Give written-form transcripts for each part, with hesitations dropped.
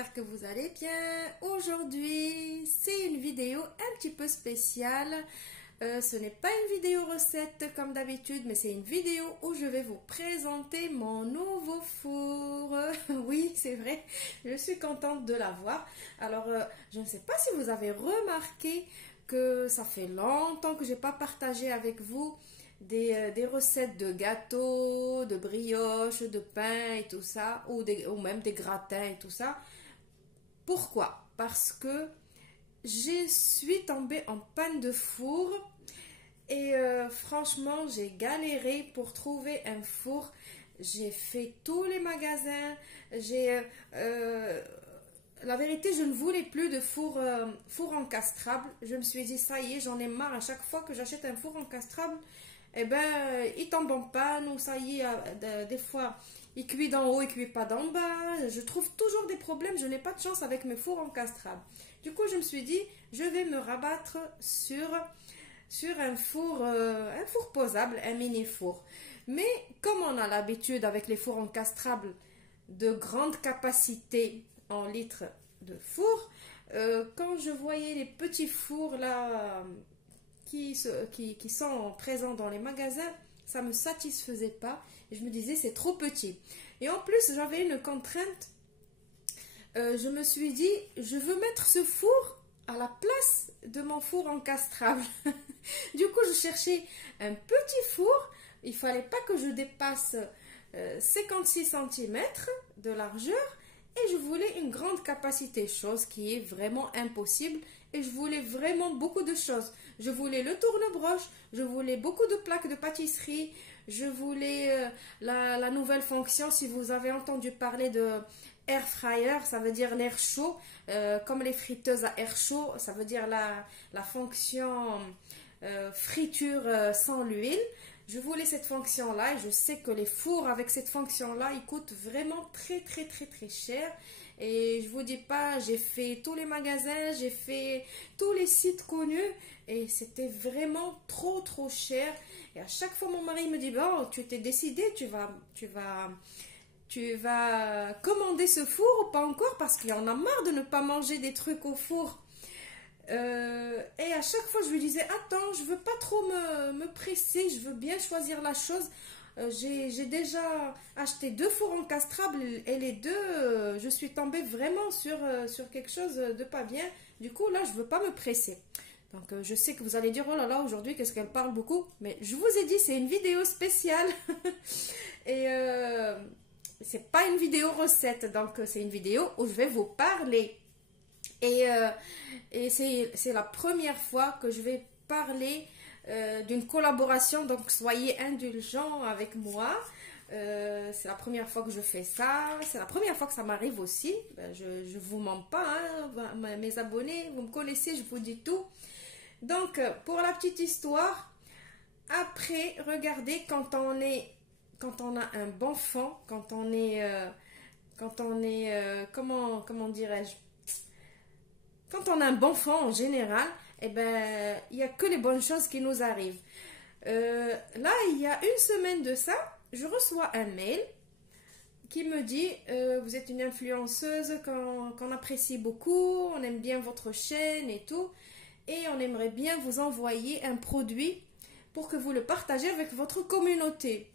j'espère que vous allez bien. Aujourd'hui, c'est une vidéo un petit peu spéciale. Ce n'est pas une vidéo recette comme d'habitude, mais c'est une vidéo où je vais vous présenter mon nouveau four. Oui, c'est vrai, je suis contente de l'avoir. Alors, je ne sais pas si vous avez remarqué que ça fait longtemps que je n'ai pas partagé avec vous des recettes de gâteaux, de brioches, de pain et tout ça, ou même des gratins et tout ça. Pourquoi? Parce que je suis tombée en panne de four et franchement, j'ai galéré pour trouver un four. J'ai fait tous les magasins, la vérité, je ne voulais plus de four encastrable. Je me suis dit, ça y est, j'en ai marre. À chaque fois que j'achète un four encastrable, eh ben, il tombe en panne, ou ça y est, des fois, il cuit d'en haut, il cuit pas d'en bas. Je trouve toujours des problèmes, je n'ai pas de chance avec mes fours encastrables. Du coup, je me suis dit, je vais me rabattre sur un four posable, un mini four. Mais comme on a l'habitude avec les fours encastrables de grande capacité en litres de four, quand je voyais les petits fours là qui sont présents dans les magasins, ça ne me satisfaisait pas et je me disais c'est trop petit. Et en plus j'avais une contrainte, je me suis dit je veux mettre ce four à la place de mon four encastrable. Du coup je cherchais un petit four, il fallait pas que je dépasse 56 cm de largeur et je voulais une grande capacité, chose qui est vraiment impossible. Et je voulais vraiment beaucoup de choses. Je voulais le tourne-broche, je voulais beaucoup de plaques de pâtisserie, je voulais la nouvelle fonction, si vous avez entendu parler de air fryer, ça veut dire l'air chaud, comme les friteuses à air chaud, ça veut dire la fonction friture sans l'huile. Je voulais cette fonction-là et je sais que les fours avec cette fonction-là, ils coûtent vraiment très cher. Et je vous dis pas, j'ai fait tous les magasins, j'ai fait tous les sites connus et c'était vraiment trop cher. Et à chaque fois, mon mari me dit, bon, tu t'es décidé, tu vas commander ce four ou pas encore parce qu'il y en a marre de ne pas manger des trucs au four. Et à chaque fois je lui disais attends, je veux pas trop me presser, je veux bien choisir la chose. J'ai déjà acheté 2 fours encastrables et les deux je suis tombée vraiment sur quelque chose de pas bien. Du coup là je veux pas me presser. Donc je sais que vous allez dire oh là là, aujourd'hui qu'est-ce qu'elle parle beaucoup, mais je vous ai dit c'est une vidéo spéciale. Et c'est pas une vidéo recette, donc c'est une vidéo où je vais vous parler. Et c'est la première fois que je vais parler d'une collaboration, donc soyez indulgents avec moi. C'est la première fois que je fais ça, c'est la première fois que ça m'arrive aussi. Je ne vous mens pas, hein, mes abonnés, vous me connaissez, je vous dis tout. Donc, pour la petite histoire, après, regardez, quand on a un bon fond, quand on est comment dirais-je, quand on a un bon fond en général, eh ben, il n'y a que les bonnes choses qui nous arrivent. Là, il y a une semaine de ça, je reçois un mail qui me dit vous êtes une influenceuse qu'on apprécie beaucoup, on aime bien votre chaîne et tout, et on aimerait bien vous envoyer un produit pour que vous le partagez avec votre communauté.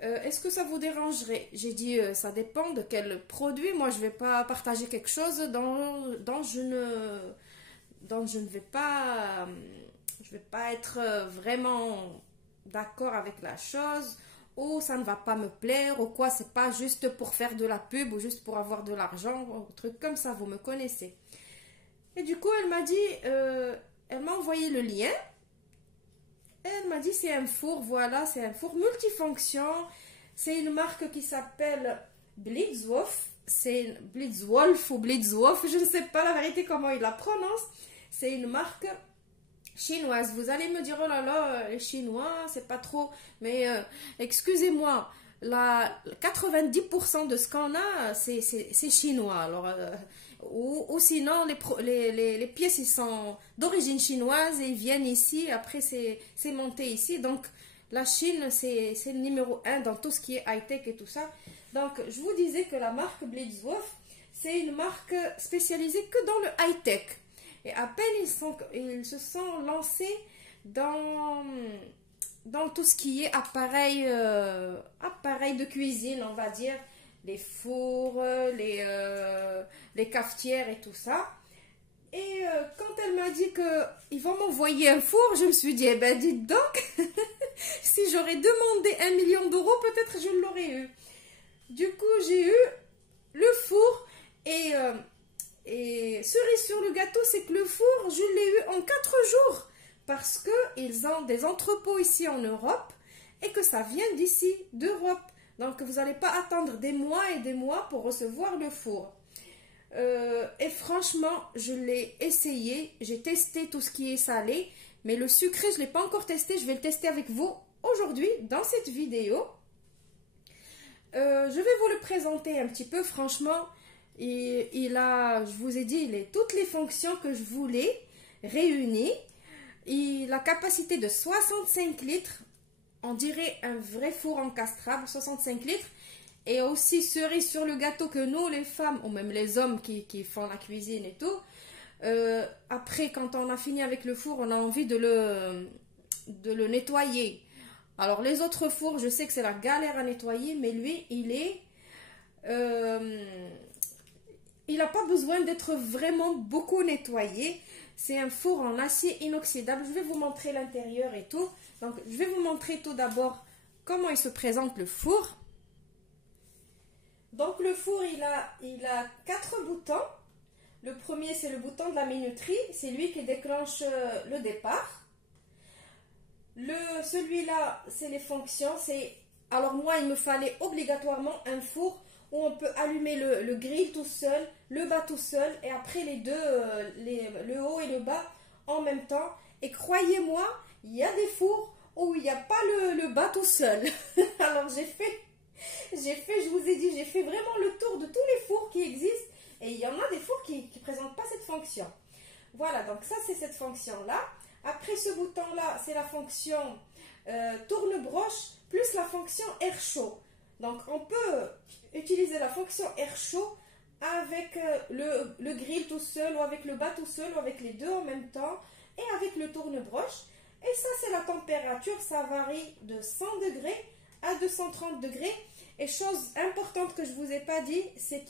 Est-ce que ça vous dérangerait? J'ai dit ça dépend de quel produit. Moi je ne vais pas partager quelque chose dont je ne vais pas être vraiment d'accord avec la chose, ou ça ne va pas me plaire, ou quoi, c'est pas juste pour faire de la pub ou juste pour avoir de l'argent, ou un truc comme ça, vous me connaissez. Et du coup elle m'a dit, elle m'a envoyé le lien. Elle m'a dit c'est un four, voilà, c'est un four multifonction. C'est une marque qui s'appelle Blitzwolf. C'est Blitzwolf ou Blitzwolf, je ne sais pas la vérité comment il la prononce. C'est une marque chinoise. Vous allez me dire oh là là, les Chinois, c'est pas trop. Mais excusez-moi, 90% de ce qu'on a, c'est chinois. Alors, ou sinon, les pièces ils sont d'origine chinoise et ils viennent ici. Après, c'est monté ici. Donc, la Chine, c'est le numéro 1 dans tout ce qui est high-tech et tout ça. Donc, je vous disais que la marque Blitzwolf, C'est une marque spécialisée que dans le high-tech. Et à peine ils se sont lancés dans tout ce qui est appareil de cuisine, on va dire, les fours, les cafetières et tout ça. Et quand elle m'a dit qu'ils vont m'envoyer un four, je me suis dit, eh ben dites donc, si j'aurais demandé 1 million d'euros, peut-être je l'aurais eu. Du coup, j'ai eu le four et cerise sur le gâteau, c'est que le four, je l'ai eu en 4 jours. Parce qu'ils ont des entrepôts ici en Europe et que ça vient d'ici, d'Europe. Donc, vous n'allez pas attendre des mois et des mois pour recevoir le four. Et franchement, je l'ai essayé. J'ai testé tout ce qui est salé. Mais le sucré, je ne l'ai pas encore testé. Je vais le tester avec vous aujourd'hui dans cette vidéo. Je vais vous le présenter un petit peu. Franchement, il a, je vous ai dit, toutes les fonctions que je voulais réunies. Il a capacité de 65 litres, on dirait un vrai four encastrable, 65 litres. Et aussi, cerise sur le gâteau, que nous, les femmes, ou même les hommes qui font la cuisine et tout, après, quand on a fini avec le four, on a envie de le nettoyer. Alors, les autres fours, je sais que c'est la galère à nettoyer, mais lui, il n'a pas besoin d'être vraiment beaucoup nettoyé. C'est un four en acier inoxydable. Je vais vous montrer l'intérieur et tout. Donc, je vais vous montrer tout d'abord comment il se présente le four. Donc, le four, il a 4 boutons. Le premier, c'est le bouton de la minuterie. C'est lui qui déclenche le départ. Celui-là, c'est les fonctions. Alors, moi, il me fallait obligatoirement un four où on peut allumer le grill tout seul, le bas tout seul, et après les deux, le haut et le bas en même temps. Et croyez-moi, il y a des fours où il n'y a pas le bas tout seul. Alors je vous ai dit, j'ai fait vraiment le tour de tous les fours qui existent, et il y en a des fours qui ne présentent pas cette fonction. Voilà, donc ça c'est cette fonction-là. Après ce bouton-là, c'est la fonction tourne-broche, plus la fonction air chaud. Donc, on peut utiliser la fonction air chaud avec le grill tout seul, ou avec le bas tout seul, ou avec les deux en même temps, et avec le tourne-broche. Et ça, c'est la température. Ça varie de 100 degrés à 230 degrés. Et chose importante que je ne vous ai pas dit, c'est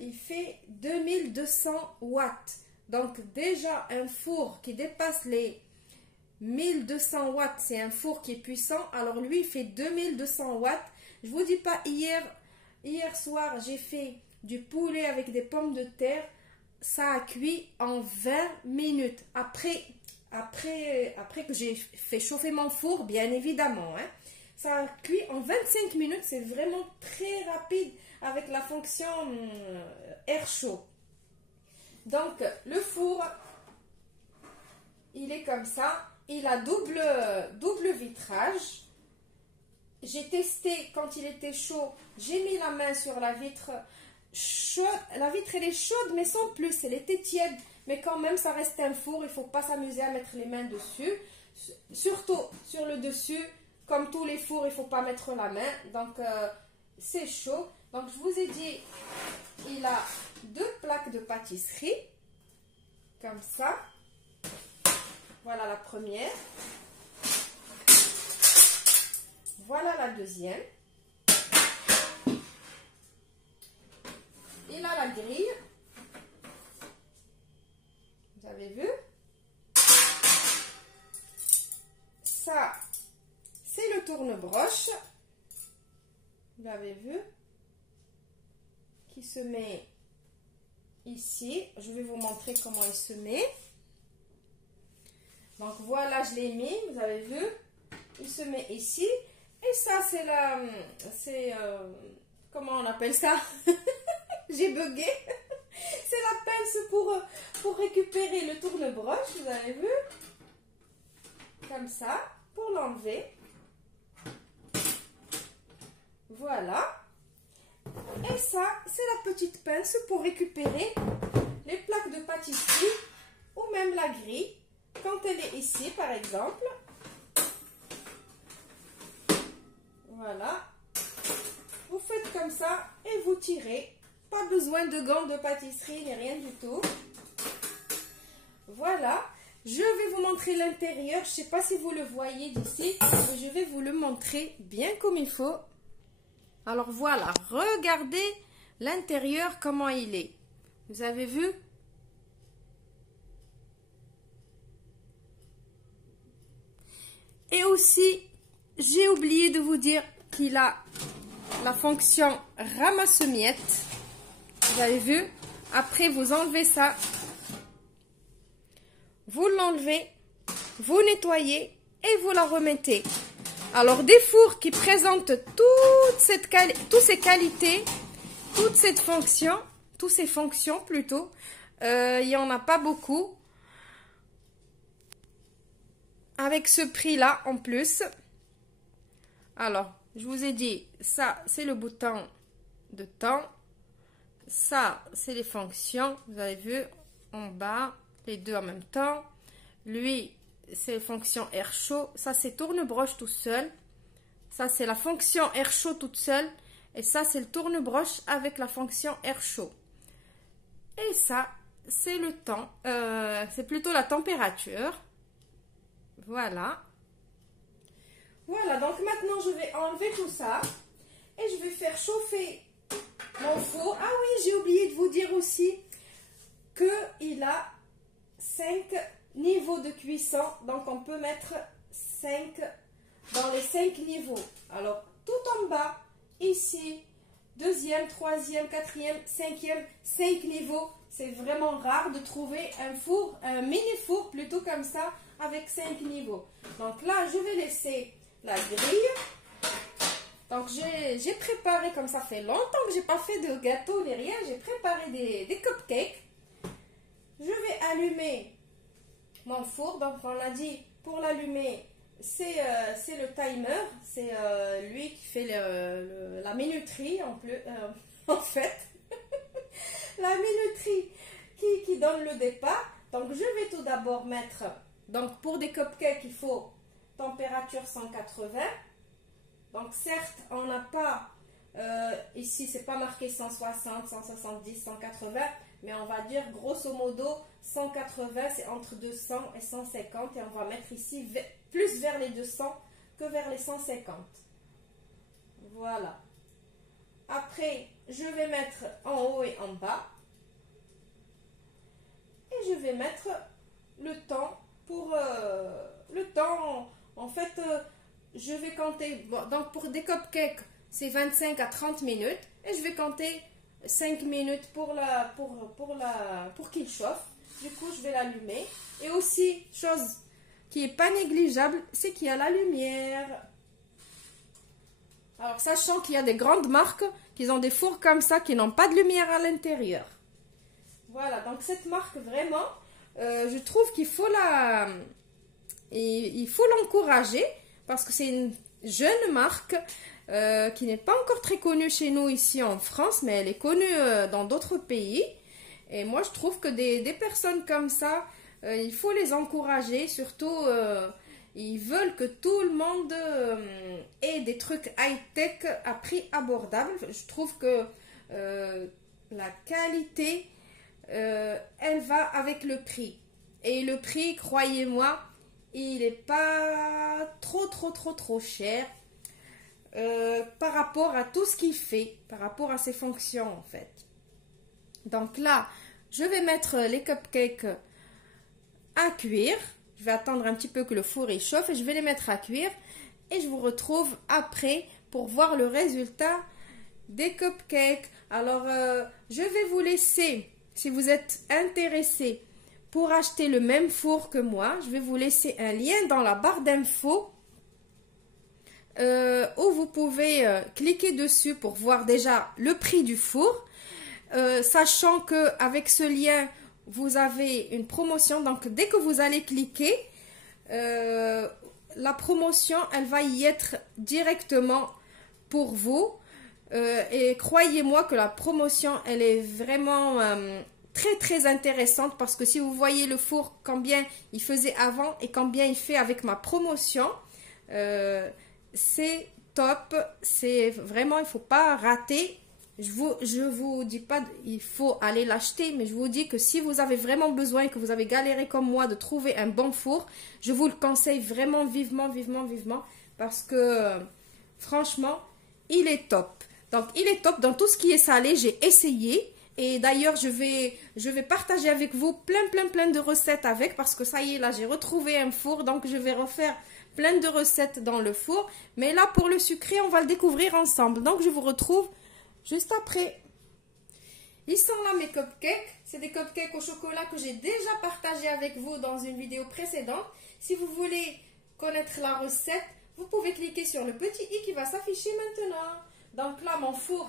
il fait 2200 watts. Donc, déjà, un four qui dépasse les 1200 watts, c'est un four qui est puissant. Alors lui, il fait 2200 watts. Je vous dis pas, hier soir, j'ai fait du poulet avec des pommes de terre. Ça a cuit en 20 minutes. Après que j'ai fait chauffer mon four, bien évidemment. Hein. Ça a cuit en 25 minutes. C'est vraiment très rapide avec la fonction air chaud. Donc, le four, il est comme ça. Il a double vitrage. J'ai testé quand il était chaud. J'ai mis la main sur la vitre chaude. La vitre, elle est chaude, mais sans plus. Elle était tiède. Mais quand même, ça reste un four. Il ne faut pas s'amuser à mettre les mains dessus. Surtout sur le dessus. Comme tous les fours, il ne faut pas mettre la main. Donc, c'est chaud. Donc, je vous ai dit, il a 2 plaques de pâtisserie. Comme ça. Voilà la première. Voilà la deuxième. Il a la grille. Vous avez vu? Ça, c'est le tourne-broche. Vous l'avez vu? Qui se met ici. Je vais vous montrer comment il se met. Donc voilà, je l'ai mis, vous avez vu, il se met ici. Et ça, c'est comment on appelle ça? J'ai bugué. C'est la pince pour récupérer le tourne-broche, vous avez vu? Comme ça, pour l'enlever. Voilà. Et ça, c'est la petite pince pour récupérer les plaques de pâtisserie ou même la grille. Quand elle est ici, par exemple, voilà, vous faites comme ça et vous tirez Pas besoin de gants de pâtisserie ni rien du tout. Voilà. Je vais vous montrer l'intérieur. Je ne sais pas si vous le voyez d'ici, mais je vais vous le montrer bien comme il faut. Alors voilà, regardez l'intérieur, comment il est. Vous avez vu? Et aussi, j'ai oublié de vous dire qu'il a la fonction ramasse-miettes. Vous avez vu? Après, vous enlevez ça. Vous l'enlevez, vous nettoyez et vous la remettez. Alors, des fours qui présentent toutes ces qualités, toutes ces fonctions plutôt, il n'y en a pas beaucoup. Avec ce prix-là en plus. Alors, je vous ai dit, ça, c'est le bouton de temps. Ça, c'est les fonctions. Vous avez vu en bas, les deux en même temps. Lui, c'est la fonction air chaud. Ça, c'est tourne-broche tout seul. Ça, c'est la fonction air chaud toute seule. Et ça, c'est le tourne-broche avec la fonction air chaud. Et ça, c'est le temps. C'est plutôt la température. Voilà. Voilà, donc maintenant, je vais enlever tout ça. Et je vais faire chauffer mon four. Ah oui, j'ai oublié de vous dire aussi qu'il a 5 niveaux de cuisson. Donc, on peut mettre 5 dans les 5 niveaux. Alors, tout en bas, ici, deuxième, troisième, quatrième, cinquième, 5 niveaux. C'est vraiment rare de trouver un four, un mini-four plutôt comme ça, avec 5 niveaux. Donc là, je vais laisser la grille. Donc, j'ai préparé, comme ça fait longtemps que j'ai pas fait de gâteau ni rien, j'ai préparé des cupcakes. Je vais allumer mon four. Donc, on a dit, pour l'allumer, c'est le timer. C'est lui qui fait la minuterie, en fait. La minuterie qui donne le départ. Donc, je vais tout d'abord mettre... Donc, pour des cupcakes, il faut température 180. Donc, certes, on n'a pas, ici, c'est pas marqué 160, 170, 180, mais on va dire, grosso modo, 180, c'est entre 200 et 150, et on va mettre ici plus vers les 200 que vers les 150. Voilà. Après, je vais mettre en haut et en bas. Et je vais mettre le temps pour... le temps, en fait... je vais compter, bon, donc pour des cupcakes, c'est 25 à 30 minutes. Et je vais compter 5 minutes pour qu'il chauffe. Du coup, je vais l'allumer. Et aussi, chose qui n'est pas négligeable, c'est qu'il y a la lumière. Alors, sachant qu'il y a des grandes marques qui ont des fours comme ça, qui n'ont pas de lumière à l'intérieur. Voilà, donc cette marque, vraiment, je trouve qu'il faut l'encourager. Parce que c'est une jeune marque qui n'est pas encore très connue chez nous ici en France, mais elle est connue dans d'autres pays. Et moi, je trouve que des personnes comme ça, il faut les encourager. Surtout, ils veulent que tout le monde ait des trucs high-tech à prix abordable. Je trouve que la qualité, elle va avec le prix. Et le prix, croyez-moi, il n'est pas trop cher par rapport à tout ce qu'il fait, par rapport à ses fonctions en fait. Donc là, je vais mettre les cupcakes à cuire. Je vais attendre un petit peu que le four il chauffe et je vais les mettre à cuire. Et je vous retrouve après pour voir le résultat des cupcakes. Alors, je vais vous laisser, si vous êtes intéressés, pour acheter le même four que moi, je vais vous laisser un lien dans la barre d'infos où vous pouvez cliquer dessus pour voir déjà le prix du four. Sachant qu'avec ce lien, vous avez une promotion. Donc, dès que vous allez cliquer, la promotion, elle va y être directement pour vous. Et croyez-moi que la promotion, elle est vraiment... très intéressante parce que si vous voyez le four, combien il faisait avant et combien il fait avec ma promotion, c'est top, c'est vraiment, il ne faut pas rater. Je vous dis pas il faut aller l'acheter, mais je vous dis que si vous avez vraiment besoin et que vous avez galéré comme moi de trouver un bon four, je vous le conseille vraiment vivement, vivement, vivement, parce que franchement, il est top. Donc, il est top dans tout ce qui est salé, j'ai essayé. Et d'ailleurs, je vais partager avec vous plein de recettes avec, parce que ça y est, là, j'ai retrouvé un four, donc je vais refaire plein de recettes dans le four. Mais là, pour le sucré, on va le découvrir ensemble. Donc, je vous retrouve juste après. Ils sont là mes cupcakes. C'est des cupcakes au chocolat que j'ai déjà partagé avec vous dans une vidéo précédente. Si vous voulez connaître la recette, vous pouvez cliquer sur le petit i qui va s'afficher maintenant. Donc là, mon four,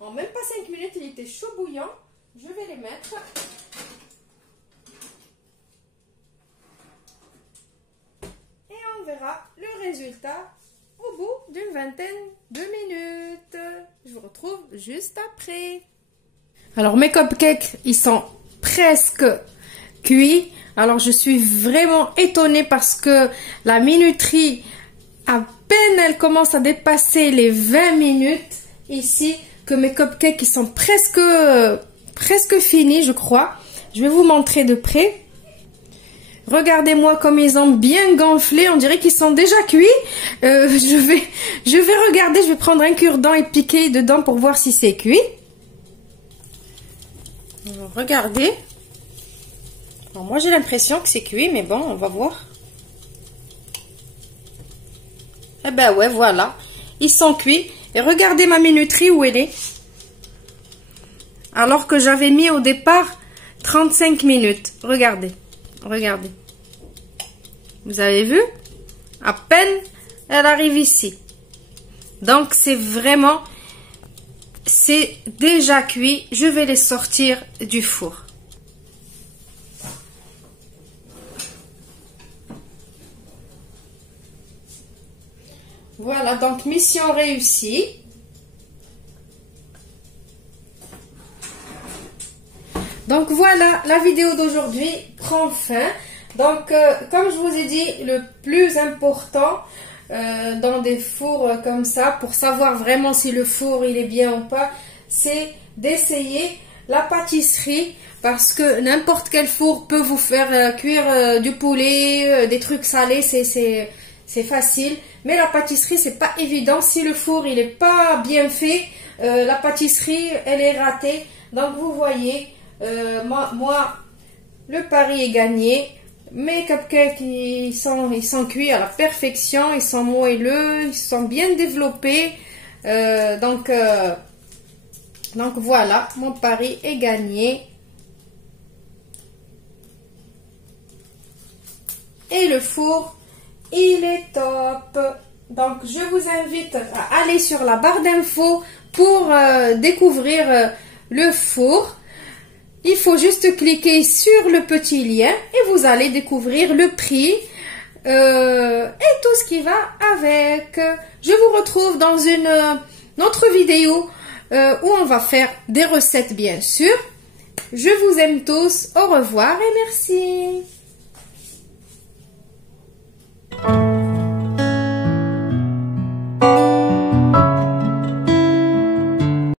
en même pas 5 minutes, il était chaud bouillant. Je vais les mettre. Et on verra le résultat au bout d'une vingtaine de minutes. Je vous retrouve juste après. Alors mes cupcakes, ils sont presque cuits. Alors je suis vraiment étonnée parce que la minuterie, à peine elle commence à dépasser les 20 minutes ici, que mes cupcakes ils sont presque finis, je crois. Je vais vous montrer de près. Regardez-moi comme ils ont bien gonflé, on dirait qu'ils sont déjà cuits. Je vais regarder, je vais prendre un cure-dent et piquer dedans pour voir si c'est cuit. Alors, regardez. Alors, moi j'ai l'impression que c'est cuit, mais bon, on va voir. Eh ben ouais, voilà. Ils sont cuits. Et regardez ma minuterie où elle est. Alors que j'avais mis au départ 35 minutes. Regardez. Regardez. Vous avez vu? À peine elle arrive ici. Donc c'est vraiment... C'est déjà cuit. Je vais les sortir du four. Voilà, donc mission réussie. Donc voilà, la vidéo d'aujourd'hui prend fin. Donc comme je vous ai dit, le plus important dans des fours comme ça, pour savoir vraiment si le four il est bien ou pas, c'est d'essayer la pâtisserie, parce que n'importe quel four peut vous faire cuire du poulet, des trucs salés, c'est facile. Mais la pâtisserie, c'est pas évident. Si le four, il est pas bien fait, la pâtisserie, elle est ratée. Donc, vous voyez, moi, le pari est gagné. Mes cupcakes, ils sont cuits à la perfection. Ils sont moelleux, ils sont bien développés. Donc, voilà, mon pari est gagné. Et le four, il est top. Donc, je vous invite à aller sur la barre d'infos pour découvrir le four. Il faut juste cliquer sur le petit lien et vous allez découvrir le prix et tout ce qui va avec. Je vous retrouve dans une autre vidéo où on va faire des recettes, bien sûr. Je vous aime tous. Au revoir et merci.